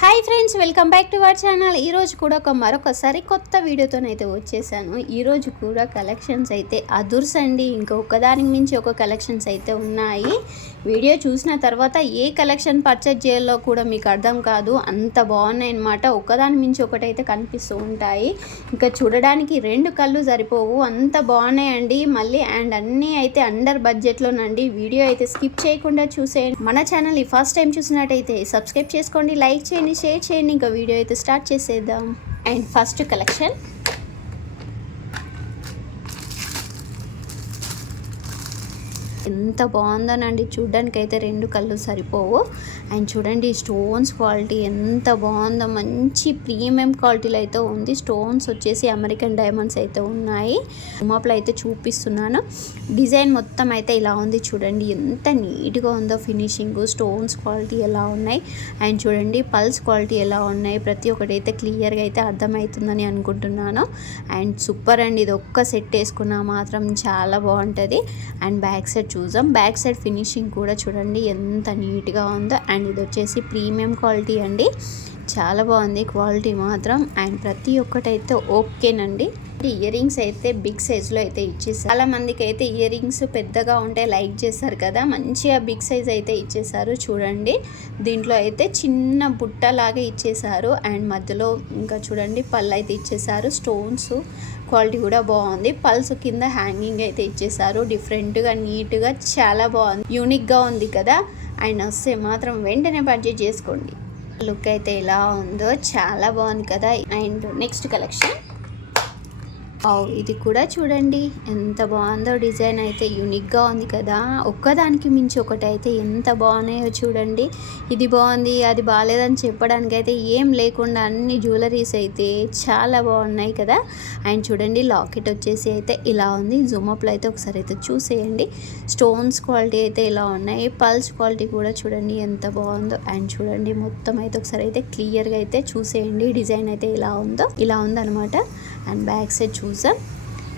Hi friends welcome back to our channel ఈరోజు కూడా ఒక మరొకసారి కొత్త వీడియోతోనైతే వచ్చేసాను. ఈరోజు కూడా కలెక్షన్స్ అయితే అదుర్స్ అండి. ఇంకా మించి ఒక కలెక్షన్స్ అయితే ఉన్నాయి. వీడియో చూసిన తర్వాత ఏ కలెక్షన్ పర్చేజ్ చేయాలో కూడా మీకు అర్థం కాదు. అంత బాగున్నాయి అనమాట ఒకదాని మించి ఒకటైతే కనిపిస్తూ ఉంటాయి. ఇంకా చూడడానికి రెండు కళ్ళు సరిపోవు. అంత బాగున్నాయండి మళ్ళీ అండ్ అన్నీ అయితే అండర్ బడ్జెట్లోనండి వీడియో అయితే స్కిప్ చేయకుండా చూసేయండి. మన ఛానల్ ఈ ఫస్ట్ టైం చూసినట్టయితే సబ్స్క్రైబ్ చేసుకోండి లైక్ చేయండి. షేర్ చేయండి. ఇంకా వీడియో అయితే స్టార్ట్ చేసేద్దాం. And first collection. ఎంత బాగుందోనండి. చూడ్డానికి అయితే రెండు కళ్ళు సరిపోవు. అండ్ చూడండి స్టోన్స్ క్వాలిటీ ఎంత బాగుందో. మంచి ప్రీమియం క్వాలిటీలో అయితే ఉంది. స్టోన్స్ వచ్చేసి అమెరికన్ డైమండ్స్ అయితే ఉన్నాయి. ఉమాప్లో అయితే చూపిస్తున్నాను. డిజైన్ మొత్తం అయితే ఇలా ఉంది చూడండి. ఎంత నీట్గా ఉందో ఫినిషింగ్. స్టోన్స్ క్వాలిటీ ఎలా ఉన్నాయి. అండ్ చూడండి పల్స్ క్వాలిటీ ఎలా ఉన్నాయి. ప్రతి ఒక్కటి అయితే క్లియర్గా అయితే అర్థమవుతుందని అనుకుంటున్నాను. అండ్ సూపర్ అండి. ఇది ఒక్క సెట్ వేసుకున్నా మాత్రం చాలా బాగుంటుంది. అండ్ బ్యాక్ సైడ్ చూద్దాం. బ్యాక్ సైడ్ ఫినిషింగ్ కూడా చూడండి ఎంత నీట్గా ఉందో. అండ్ ఇది వచ్చేసి ప్రీమియం క్వాలిటీ అండి. చాలా బాగుంది. క్వాలిటీ మాత్రం. అండ్ ప్రతి ఒక్కటైతే ఓకేనండి. ఇయర్ రింగ్స్ అయితే బిగ్ సైజ్లో అయితే ఇచ్చేసారు. చాలా మందికి అయితే ఇయర్ రింగ్స్ పెద్దగా ఉంటే లైక్ చేస్తారు కదా. మంచిగా బిగ్ సైజ్ అయితే ఇచ్చేసారు. చూడండి. దీంట్లో అయితే చిన్న బుట్టలాగా ఇచ్చేసారు. అండ్ మధ్యలో ఇంకా చూడండి. పళ్ళు అయితే ఇచ్చేసారు. స్టోన్స్ క్వాలిటీ కూడా బాగుంది. పల్స్ కింద హ్యాంగింగ్ అయితే ఇచ్చేసారు. డిఫరెంట్గా నీట్గా చాలా బాగుంది. యూనిక్గా ఉంది కదా. అండ్ వస్తే మాత్రం వెంటనే పర్చేజ్ చేసుకోండి. లుక్ అయితే ఎలా ఉందో చాలా బాగుంది కదా. And next collection. ఇది కూడా చూడండి. ఎంత బాగుందో డిజైన్ అయితే యూనిక్గా ఉంది కదా. ఒక్కదానికి మించి ఒకటి అయితే ఎంత బాగున్నాయో చూడండి. ఇది బాగుంది అది బాగాలేదని చెప్పడానికి అయితే ఏం లేకుండా అన్ని జ్యువెలరీస్ అయితే చాలా బాగున్నాయి కదా. అండ్ చూడండి లాకెట్ వచ్చేసి అయితే ఇలా ఉంది. జూమప్లో అయితే ఒకసారి అయితే చూసేయండి. స్టోన్స్ క్వాలిటీ అయితే ఇలా ఉన్నాయి. పల్స్ క్వాలిటీ కూడా చూడండి ఎంత బాగుందో. అండ్ చూడండి మొత్తం అయితే ఒకసారి అయితే క్లియర్గా అయితే చూసేయండి డిజైన్ అయితే ఇలా ఉందో. ఇలా ఉందన్నమాట. అండ్ బ్యాక్ సైడ్ చూసాం.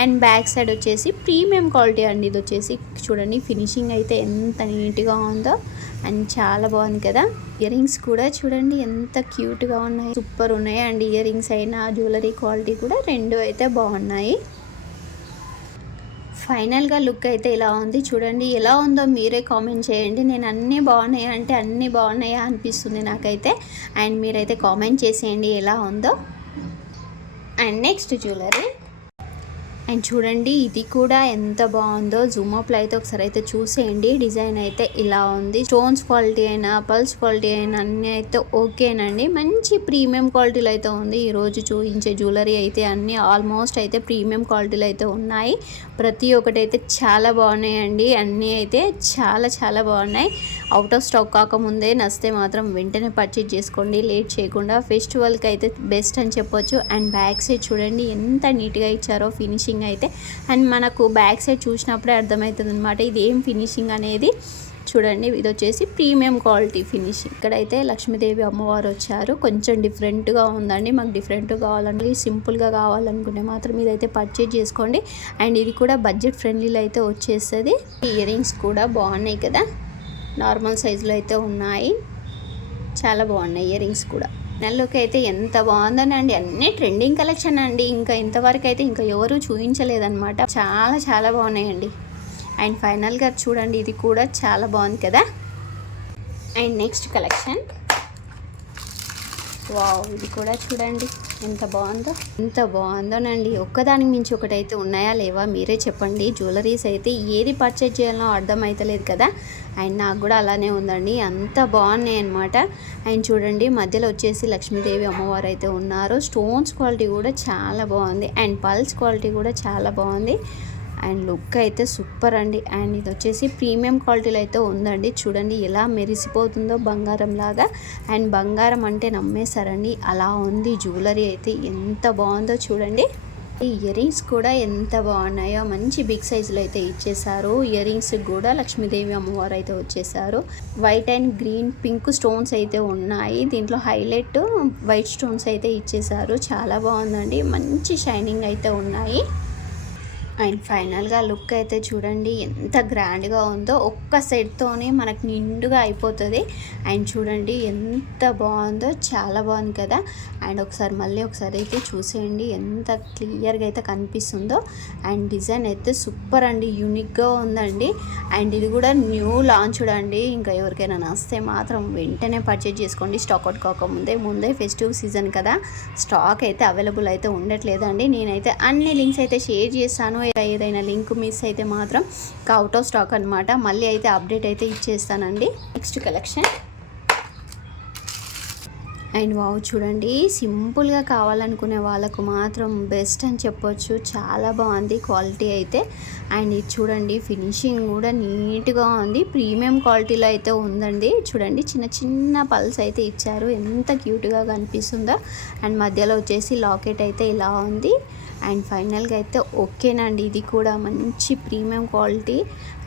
అండ్ బ్యాక్ సైడ్ వచ్చేసి ప్రీమియం క్వాలిటీ అండి ఇది వచ్చేసి. చూడండి ఫినిషింగ్ అయితే ఎంత నీట్గా ఉందో. అండ్ చాలా బాగుంది కదా. ఇయర్ రింగ్స్ కూడా చూడండి ఎంత క్యూట్గా ఉన్నాయి. సూపర్ ఉన్నాయి అండ్ ఇయర్ రింగ్స్ అయినా జ్యువెలరీ క్వాలిటీ కూడా రెండు అయితే బాగున్నాయి. ఫైనల్గా లుక్ అయితే ఇలా ఉంది చూడండి. ఎలా ఉందో మీరే కామెంట్ చేయండి. నేను అన్నీ బాగున్నాయా అంటే అన్నీ బాగున్నాయా అనిపిస్తుంది నాకైతే. అండ్ మీరైతే కామెంట్ చేసేయండి ఎలా ఉందో. అండ్ నెక్స్ట్ జ్యువెలరీ అండ్ చూడండి ఇది కూడా ఎంత బాగుందో. జూమ్ అయితే ఒకసారి అయితే చూసేయండి. డిజైన్ అయితే ఇలా ఉంది. స్టోన్స్ క్వాలిటీ అయినా పల్స్ క్వాలిటీ అయినా అన్నీ అయితే ఓకేనండి మంచి ప్రీమియం క్వాలిటీలో అయితే ఉంది. ఈరోజు చూపించే జ్యువెలరీ అయితే అన్నీ ఆల్మోస్ట్ అయితే ప్రీమియం క్వాలిటీలో అయితే ఉన్నాయి. ప్రతి ఒక్కటి అయితే చాలా బాగున్నాయండి. అన్నీ అయితే చాలా చాలా బాగున్నాయి. అవుట్ ఆఫ్ స్టాక్ కాకముందే నస్తే మాత్రం వెంటనే పర్చేజ్ చేసుకోండి. లేట్ చేయకుండా ఫెస్టివల్కి అయితే బెస్ట్ అని చెప్పొచ్చు. అండ్ బ్యాక్ సైడ్ చూడండి ఎంత నీట్గా ఇచ్చారో ఫినిషింగ్ అయితే. అండ్ మనకు బ్యాక్ సైడ్ చూసినప్పుడే అర్థమవుతుంది అనమాట ఇది ఏం ఫినిషింగ్ అనేది? చూడండి ఇది వచ్చేసి ప్రీమియం క్వాలిటీ ఫినిషింగ్ ఇక్కడైతే లక్ష్మీదేవి అమ్మవారు వచ్చారు. కొంచెం డిఫరెంట్గా ఉందండి. మాకు డిఫరెంట్ కావాలండి సింపుల్గా కావాలనుకుంటే మాత్రం ఇదైతే పర్చేజ్ చేసుకోండి. అండ్ ఇది కూడా బడ్జెట్ ఫ్రెండ్లీలో అయితే వచ్చేస్తుంది. ఇయర్ రింగ్స్ కూడా బాగున్నాయి కదా. నార్మల్ సైజులో అయితే ఉన్నాయి. చాలా బాగున్నాయి ఇయర్ రింగ్స్ కూడా. నెలలోకి అయితే ఎంత అండి అన్ని ట్రెండింగ్ కలెక్షన్ అండి. ఇంకా ఇంతవరకు అయితే ఇంకా ఎవరు చూపించలేదన్నమాట చాలా చాలా బాగున్నాయండి. అండ్ ఫైనల్గా చూడండి ఇది కూడా చాలా బాగుంది కదా. And next collection. వావ్ ఇది కూడా చూడండి. ఎంత బాగుందో. ఎంత బాగుందోనండి. ఒక్కదానికి మించి ఒకటైతే ఉన్నాయా లేవా మీరే చెప్పండి. జ్యువెలరీస్ అయితే ఏది పర్చేజ్ చేయాలో అర్థం అవుతలేదు కదా. అండ్ నాకు కూడా అలానే ఉందండి. అంత బాగున్నాయి అనమాట అండ్ చూడండి మధ్యలో వచ్చేసి లక్ష్మీదేవి అమ్మవారు అయితే ఉన్నారు. స్టోన్స్ క్వాలిటీ కూడా చాలా బాగుంది. అండ్ పల్స్ క్వాలిటీ కూడా చాలా బాగుంది. అండ్ లుక్ అయితే సూపర్ అండి. అండ్ ఇది వచ్చేసి ప్రీమియం క్వాలిటీలో అయితే ఉందండి. చూడండి ఎలా మెరిసిపోతుందో బంగారం లాగా. అండ్ బంగారం అంటే నమ్మేశారండి. అలా ఉంది జ్యువెలరీ అయితే ఎంత బాగుందో చూడండి. ఈ ఇయర్ రింగ్స్ కూడా ఎంత బాగున్నాయో మంచి బిగ్ సైజులో అయితే ఇచ్చేసారు ఇయర్ రింగ్స్ కూడా లక్ష్మీదేవి అమ్మవారు అయితే వచ్చేసారు white and green pink stones అయితే ఉన్నాయి. దీంట్లో హైలైట్ వైట్ స్టోన్స్ అయితే ఇచ్చేసారు చాలా బాగుందండి. మంచి షైనింగ్ అయితే ఉన్నాయి. అండ్ ఫైనల్గా లుక్ అయితే చూడండి ఎంత గ్రాండ్గా ఉందో ఒక్క సెట్తోనే మనకు నిండుగా అయిపోతుంది. అండ్ చూడండి ఎంత బాగుందో చాలా బాగుంది కదా. అండ్ ఒకసారి మళ్ళీ ఒకసారి అయితే చూసేయండి ఎంత క్లియర్గా అయితే కనిపిస్తుందో. అండ్ డిజైన్ అయితే సూపర్ అండి యూనిక్గా ఉందండి. అండ్ ఇది కూడా న్యూ లాంచ్ చూడండి. ఇంకా ఎవరికైనా నస్తే మాత్రం వెంటనే పర్చేజ్ చేసుకోండి. స్టాక్ అవుట్ కాకముందే ముందే ఫెస్టివ్ సీజన్ కదా. స్టాక్ అయితే అవైలబుల్ అయితే ఉండట్లేదండి. నేనైతే అన్ని లింక్స్ అయితే షేర్ చేస్తాను. ఏదైనా లింక్ మిస్ అయితే మాత్రం అవుట్ ఆఫ్ స్టాక్ అనమాట మళ్ళీ అయితే అప్డేట్ అయితే ఇచ్చేస్తానండి. నెక్స్ట్ కలెక్షన్ అండ్ వావ్ చూడండి సింపుల్గా కావాలనుకునే వాళ్ళకు మాత్రం బెస్ట్ అని చెప్పొచ్చు. చాలా బాగుంది క్వాలిటీ అయితే. అండ్ ఇది చూడండి ఫినిషింగ్ కూడా నీట్గా ఉంది. ప్రీమియం క్వాలిటీలో అయితే ఉందండి. చూడండి చిన్న చిన్న పల్స్ అయితే ఇచ్చారు. ఎంత క్యూట్గా కనిపిస్తుందో. అండ్ మధ్యలో వచ్చేసి లాకెట్ అయితే ఇలా ఉంది. అండ్ ఫైనల్గా అయితే ఓకేనండి. ఇది కూడా మంచి ప్రీమియం క్వాలిటీ.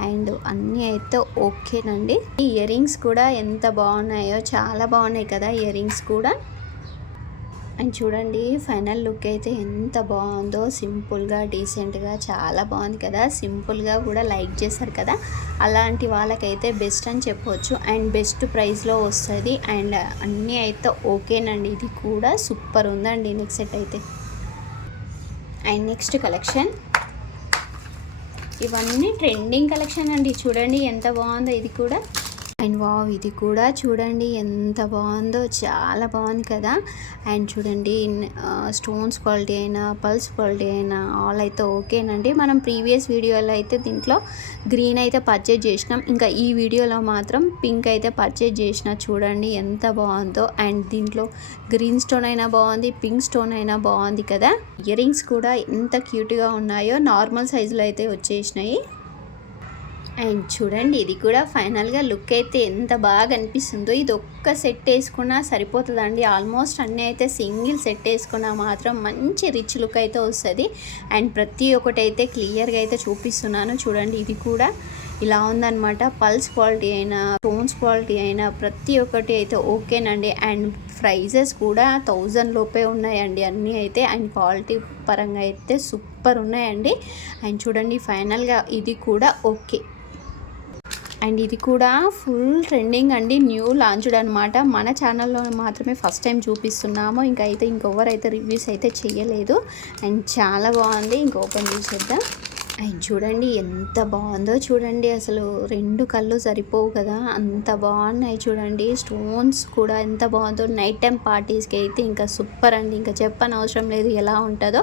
అండ్ అన్నీ అయితే ఓకేనండి. ఈ ఇయర్ రింగ్స్ కూడా ఎంత బాగున్నాయో చాలా బాగున్నాయి కదా ఇయర్ రింగ్స్ కూడా. అండ్ చూడండి ఫైనల్ లుక్ అయితే ఎంత బాగుందో. సింపుల్గా డీసెంట్గా చాలా బాగుంది కదా. సింపుల్గా కూడా లైక్ చేశారు కదా. అలాంటి వాళ్ళకైతే బెస్ట్ అని చెప్పవచ్చు అండ్ బెస్ట్ ప్రైస్లో వస్తుంది. అండ్ అన్నీ అయితే ఓకేనండి. ఇది కూడా సూపర్ ఉందండి నెక్స్ట్ సెట్ అయితే. And next collection. ఇవన్నీ ట్రెండింగ్ కలెక్షన్ అండి. చూడండి ఎంత బాగుందో ఇది కూడా. అండ్ వావ్ ఇది కూడా చూడండి ఎంత బాగుందో చాలా బాగుంది కదా. అండ్ చూడండి స్టోన్స్ క్వాలిటీ అయినా పల్స్ క్వాలిటీ అయినా ఆల్ అయితే ఓకేనండి. మనం ప్రీవియస్ వీడియోలో అయితే దీంట్లో గ్రీన్ అయితే పర్చేజ్ చేసినాం. ఇంకా ఈ వీడియోలో మాత్రం పింక్ అయితే పర్చేజ్ చేసిన చూడండి ఎంత బాగుందో. అండ్ దీంట్లో గ్రీన్ స్టోన్ అయినా బాగుంది పింక్ స్టోన్ అయినా బాగుంది కదా. ఇయర్ రింగ్స్ కూడా ఎంత క్యూట్గా ఉన్నాయో నార్మల్ సైజులో అయితే వచ్చేసినాయి. అండ్ చూడండి ఇది కూడా ఫైనల్గా లుక్ అయితే ఎంత బాగా అనిపిస్తుందో. ఇది ఒక్క సెట్ వేసుకున్నా సరిపోతుందండి. ఆల్మోస్ట్ అన్నీ అయితే సింగిల్ సెట్ వేసుకున్నా మాత్రం మంచి రిచ్ లుక్ అయితే వస్తుంది. అండ్ ప్రతి ఒక్కటి అయితే క్లియర్గా అయితే చూపిస్తున్నాను. చూడండి ఇది కూడా ఇలా ఉందన్నమాట. పల్స్ క్వాలిటీ అయినా టోన్స్ క్వాలిటీ అయినా ప్రతి ఒక్కటి అయితే ఓకేనండి. అండ్ ప్రైజెస్ కూడా థౌజండ్ లోపే ఉన్నాయండి అన్నీ అయితే. అండ్ క్వాలిటీ పరంగా అయితే సూపర్ ఉన్నాయండి. అండ్ చూడండి ఫైనల్గా ఇది కూడా ఓకే. అండ్ ఇది కూడా ఫుల్ ట్రెండింగ్ అండి. న్యూ లాంచ్డ్ అనమాట మన ఛానల్లో మాత్రమే ఫస్ట్ టైం చూపిస్తున్నాము. ఇంకా అయితే ఇంకెవరైతే రివ్యూస్ అయితే చేయలేదు అండ్ చాలా బాగుంది. ఇంక ఓపెన్ చేసేద్దాం. అండ్ చూడండి ఎంత బాగుందో చూడండి. అసలు రెండు కళ్ళు సరిపోవు కదా. అంత బాగున్నాయి చూడండి. స్టోన్స్ కూడా ఎంత బాగుందో. నైట్ టైం పార్టీస్కి అయితే ఇంకా సూపర్ అండి. ఇంకా చెప్పని అవసరం లేదు ఎలా ఉంటుందో.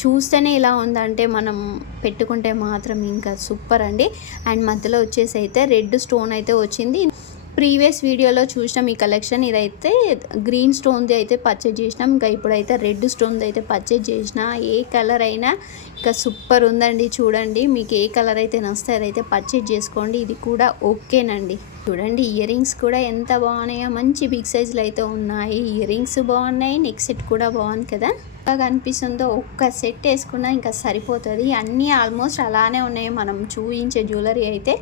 చూస్తేనే ఇలా ఉందంటే మనం పెట్టుకుంటే మాత్రం ఇంకా సూపర్ అండి. అండ్ మధ్యలో వచ్చేసి అయితే రెడ్ స్టోన్ అయితే వచ్చింది. ప్రీవియస్ వీడియోలో చూసినాం ఈ కలెక్షన్. ఇదైతే గ్రీన్ స్టోన్ది అయితే పర్చేజ్ చేసినాం. ఇంకా ఇప్పుడైతే రెడ్ స్టోన్ది అయితే పర్చేజ్ చేసిన ఏ కలర్ అయినా ఇంకా సూపర్ ఉందండి చూడండి. మీకు ఏ కలర్ అయితే నస్తే అదైతే పర్చేజ్ చేసుకోండి. ఇది కూడా ఓకేనండి. చూడండి ఇయర్ రింగ్స్ కూడా ఎంత బాగున్నాయో. మంచి బిగ్ సైజులు అయితే ఉన్నాయి. ఇయర్ రింగ్స్ బాగున్నాయి నెక్ సెట్ కూడా బాగుంది కదా. బాగా అనిపిస్తుందో ఒక్క సెట్ వేసుకున్నా ఇంకా సరిపోతుంది. అన్నీ ఆల్మోస్ట్ అలానే ఉన్నాయి. మనం చూపించే జ్యువెలరీ అయితే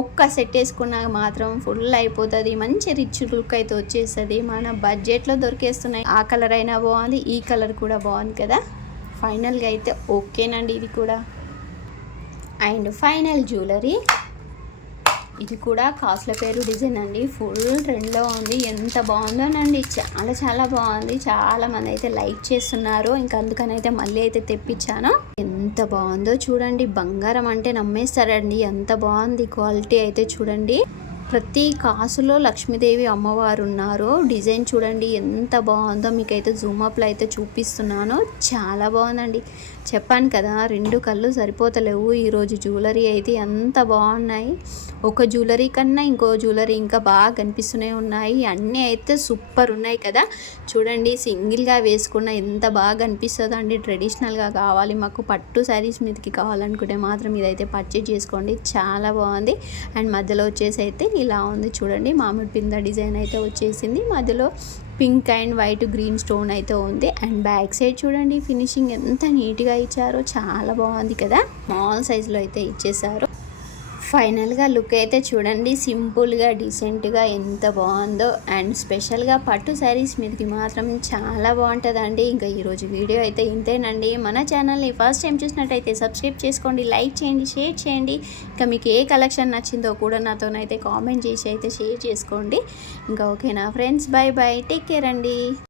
ఒక్క సెట్ వేసుకున్నా మాత్రం ఫుల్ అయిపోతుంది. మంచి రిచ్ లుక్ అయితే వచ్చేస్తుంది. మన బడ్జెట్లో దొరికేస్తున్నాయి. ఆ కలర్ అయినా బాగుంది ఈ కలర్ కూడా బాగుంది కదా? ఫైనల్గా అయితే ఓకేనండి ఇది కూడా. And final jewellery. ఇది కూడా కాస్ట్ల పేరు డిజైన్ అండి. ఫుల్ ట్రెండ్లో ఉంది. ఎంత బాగుందోనండి చాలా చాలా బాగుంది. చాలా మంది అయితే లైక్ చేస్తున్నారు. ఇంకా అందుకని అయితే మళ్ళీ అయితే తెప్పించాను. ఎంత బాగుందో చూడండి. బంగారం అంటే నమ్మేస్తారండి. ఎంత బాగుంది క్వాలిటీ అయితే చూడండి. ప్రతి కాసులో లక్ష్మీదేవి అమ్మవారు ఉన్నారు. డిజైన్ చూడండి. ఎంత బాగుందో మీకైతే జూమప్లో అయితే చూపిస్తున్నాను. చాలా బాగుందండి. చెప్పాను కదా రెండు కళ్ళు సరిపోతలేవు. ఈరోజు జ్యువెలరీ అయితే ఎంత బాగున్నాయి. ఒక జ్యువెలరీ కన్నా ఇంకో జ్యువెలరీ ఇంకా బాగా కనిపిస్తూనే ఉన్నాయి. అన్నీ అయితే సూపర్ ఉన్నాయి కదా. చూడండి సింగిల్గా వేసుకున్న ఎంత బాగా కనిపిస్తుందో అండి. ట్రెడిషనల్గా కావాలి. మాకు పట్టు శారీస్ మీదకి కావాలనుకుంటే మాత్రం ఇదైతే పర్చేజ్ చేసుకోండి. చాలా బాగుంది. అండ్ మధ్యలో వచ్చేసి అయితే ఇలా ఉంది. చూడండి మామిడి పింద డిజైన్ అయితే వచ్చేసింది. మధ్యలో pink and white green stone అయితే ఉంది. అండ్ బ్యాక్ సైడ్ చూడండి ఫినిషింగ్ ఎంత నీట్గా ఇచ్చారో చాలా బాగుంది కదా. స్మాల్ సైజులో అయితే ఇచ్చేసారు. ఫైనల్గా లుక్ అయితే చూడండి. సింపుల్గా డీసెంట్గా ఎంత బాగుందో. అండ్ స్పెషల్గా పట్టు శారీస్ మీదకి మాత్రం చాలా బాగుంటుందండి. ఇంకా ఈరోజు వీడియో అయితే ఇంతేనండి. మన ఛానల్ని ఫస్ట్ టైం చూసినట్టయితే సబ్స్క్రైబ్ చేసుకోండి లైక్ చేయండి షేర్ చేయండి. ఇంకా మీకు ఏ కలెక్షన్ నచ్చిందో కూడా నాతోనైతే కామెంట్ చేసి అయితే షేర్ చేసుకోండి. ఇంకా ఓకేనా friends bye bye take care అండి.